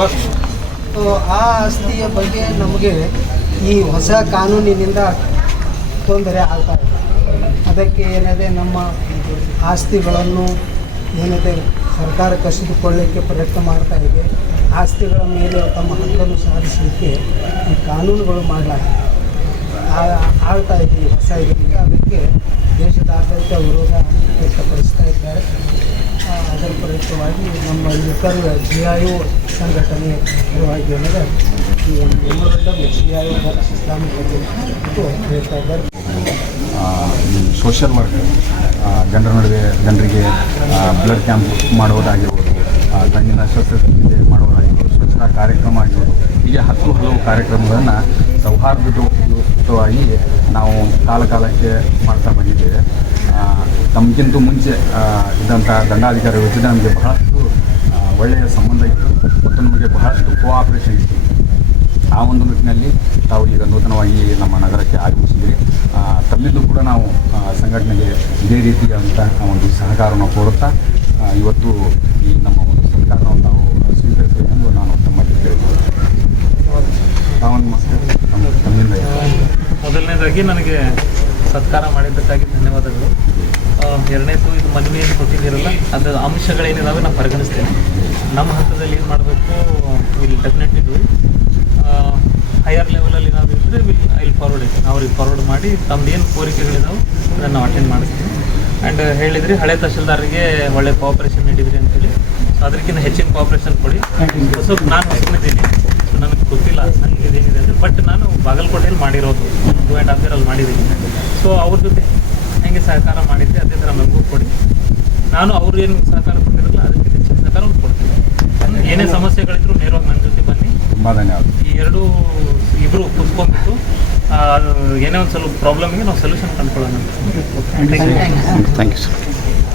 Work so ಆ ಆಸ್ತಿಯ ಬಗ್ಗೆ ನಮಗೆ ಈ ಹೊಸ ಕಾನೂನಿನಿಂದ ತೊಂದರೆ ಆಗ್ತಾ ಇದೆ. ಅದಕ್ಕೆ ಏನಿದೆ, ನಮ್ಮ ಆಸ್ತಿಗಳನ್ನು ಏನಿದೆ, ಸರ್ಕಾರ ಕಸಿದುಕೊಳ್ಳಲಿಕ್ಕೆ ಪ್ರಯತ್ನ ಮಾಡ್ತಾ ಇದೆ. ಆಸ್ತಿಗಳ ಮೇಲೆ ತಮ್ಮ ಹಕ್ಕನ್ನು ಸಾಧಿಸಲಿಕ್ಕೆ ಈ ಕಾನೂನುಗಳು ಮಾಡಲಾಗಿದೆ. ಆಳ್ತಾ ಇದೆ, ಹೊಸ ಇದರಿಂದ ಅದಕ್ಕೆ ದೇಶದಾದ್ಯಂತ ವಿರೋಧ ವ್ಯಕ್ತಪಡಿಸ್ತಾ ಇದ್ದಾರೆ. ಪ್ರಯುಕ್ತವಾಗಿ ನಮ್ಮ ಯುವಕರು ಜಿ ಐ ಓ ಸಂಘಟನೆ ಪರವಾಗಿ ಅಂದರೆ ಈ ಒಂದು memorandum G I social work ಜನರ ನಡುವೆ ಜನರಿಗೆ ಬ್ಲಡ್ ಕ್ಯಾಂಪ್ ಮಾಡುವುದಾಗಿರ್ಬೋದು ಆ, ಕಣ್ಣಿನ ಶಸ್ತ್ರಚಿಕಿತ್ಸೆ ಮಾಡುವುದಾಗಿರ್ಬೋದು ಸ್ವಚ್ಛತಾ ಕಾರ್ಯಕ್ರಮ ಆಗಿರ್ಬೋದು ಹೀಗೆ ಹತ್ತು ಹಲವು ಕಾರ್ಯಕ್ರಮಗಳನ್ನು ಸೌಹಾರ್ದಯುತವಾಗಿ ನಾವು ಕಾಲ ಕಾಲಕ್ಕೆ ಮಾಡ್ತಾ ಬಂದಿದ್ದೇವೆ. ಆ, ನಮಗಿಂತ ಮುಂಚೆ ಇದ್ದಂಥ ದಂಡಾಧಿಕಾರಿ ಜೊತೆ ನಮಗೆ ಬಹಳಷ್ಟು ಒಳ್ಳೆಯ ಸಂಬಂಧ ಇತ್ತು. ಮತ್ತು ನಮಗೆ ಬಹಳಷ್ಟು ಕೋಆಪರೇಷನ್ ಇತ್ತು. ಆ ಒಂದು ನಿಟ್ಟಿನಲ್ಲಿ ತಾವು ಈಗ ನೂತನವಾಗಿ ನಮ್ಮ ನಗರಕ್ಕೆ ಆಗಮಿಸಿದ್ದೀರಿ. ತಮ್ಮಿಂದ ಕೂಡ ನಾವು ಸಂಘಟನೆಗೆ ಇದೇ ರೀತಿಯಾದಂಥ ಒಂದು ಸಹಕಾರವನ್ನು ಕೋರುತ್ತಾ ಇವತ್ತು ಈ ನಮ್ಮ ಒಂದು ಸಹಕಾರವನ್ನು ನಾವು ಸ್ವೀಕರಿಸಬೇಕೆಂದು ನಾನು ತಮ್ಮಲ್ಲಿ ತಮ್ಮ ತಮ್ಮಿಂದ ಮೊದಲನೇದಾಗಿ ನನಗೆ ಸತ್ಕಾರ ಮಾಡಿದ್ದಕ್ಕಾಗಿ ಧನ್ಯವಾದಗಳು. ಆ, ಎರಡನೇದು ಇದು ಮದುವೆ ಏನು ಕೊಟ್ಟಿದ್ದೀರಲ್ಲ ಅದು ಅಂಶಗಳೇನಿದಾವೆ ನಾನು ಪರಿಗಣಿಸ್ತೇನೆ. ನಮ್ಮ ಹಂತದಲ್ಲಿ ಏನು ಮಾಡಬೇಕು ವಿಲ್ ಡೆಫಿನೆಟ್ಲಿ ಡೂ ಹೈಯರ್ ಲೆವೆಲಲ್ಲಿ ಏನಾದರೂ ಇದ್ದರೆ ವಿಲ್ ಐ ಫಾರ್ವರ್ಡ್ ಇಟ್ ಅವ್ರಿಗೆ ಫಾರ್ವರ್ಡ್ ಮಾಡಿ ತಮ್ಮದು ಏನು ಕೋರಿಕೆಗಳಿದಾವೆ ಅದನ್ನು ನಾವು ಅಟೆಂಡ್ ಮಾಡಿಸ್ತೀವಿ. ಆ್ಯಂಡ್ ಹೇಳಿದ್ರಿ ಹಳೆ ತಹಶೀಲ್ದಾರಿಗೆ ಒಳ್ಳೆ ಕೋಆಪರೇಷನ್ ನೀಡಿದ್ರಿ ಅಂತೇಳಿ. ಸೊ ಅದಕ್ಕಿಂತ ಹೆಚ್ಚಿನ ಕೋಆಪರೇಷನ್ ಕೊಡಿ. ಸೊ ನಾನು ಹೊಸನಿದ್ದೀನಿ ಸೊ ನನಗೆ ಗೊತ್ತಿಲ್ಲ ನನಗೆ ಇದೇನಿದೆ ಅಂದರೆ ಬಟ್ ನಾನು ಬಾಗಲಕೋಟೆಯಲ್ಲಿ ಮಾಡಿರೋದು. ಟೂ ಆ್ಯಂಡ್ ಹಾಫ್ ಇಯರಲ್ಲಿ ಮಾಡಿದ್ದೀನಿ. ಸೊ ಅವ್ರ ಜೊತೆ ಹೆಂಗೆ ಸಹಕಾರ ಮಾಡಿದ್ದೆ ಅದೇ ಥರ ನಮಗೂ ಕೊಡಿ. ನಾನು ಅವ್ರು ಏನು ಸಹಕಾರ ಕೊಟ್ಟಿರಲ್ಲ ಅದಕ್ಕೆ ಹೆಚ್ಚಿನ ಸಹಕಾರ ಕೊಡ್ತೀನಿ. ಏನೇ ಸಮಸ್ಯೆಗಳಿದ್ರು ನೇರವಾಗಿ ನನ್ನ ಜೊತೆ ಬನ್ನಿ. ತುಂಬ ಧನ್ಯವಾದ ಈ ಎರಡು ಇಬ್ಬರು ಕುತ್ಕೊಂಡ್ಬಿಟ್ಟು ಆ, ಏನೇ ಒಂದು ಸ್ವಲ್ಪ ಪ್ರಾಬ್ಲಮ್ಗೆ ನಾವು ಸೊಲ್ಯೂಷನ್ ಕಂಡುಕೊಳ್ಳೋಣ ಥ್ಯಾಂಕ್ ಯು ಸರ್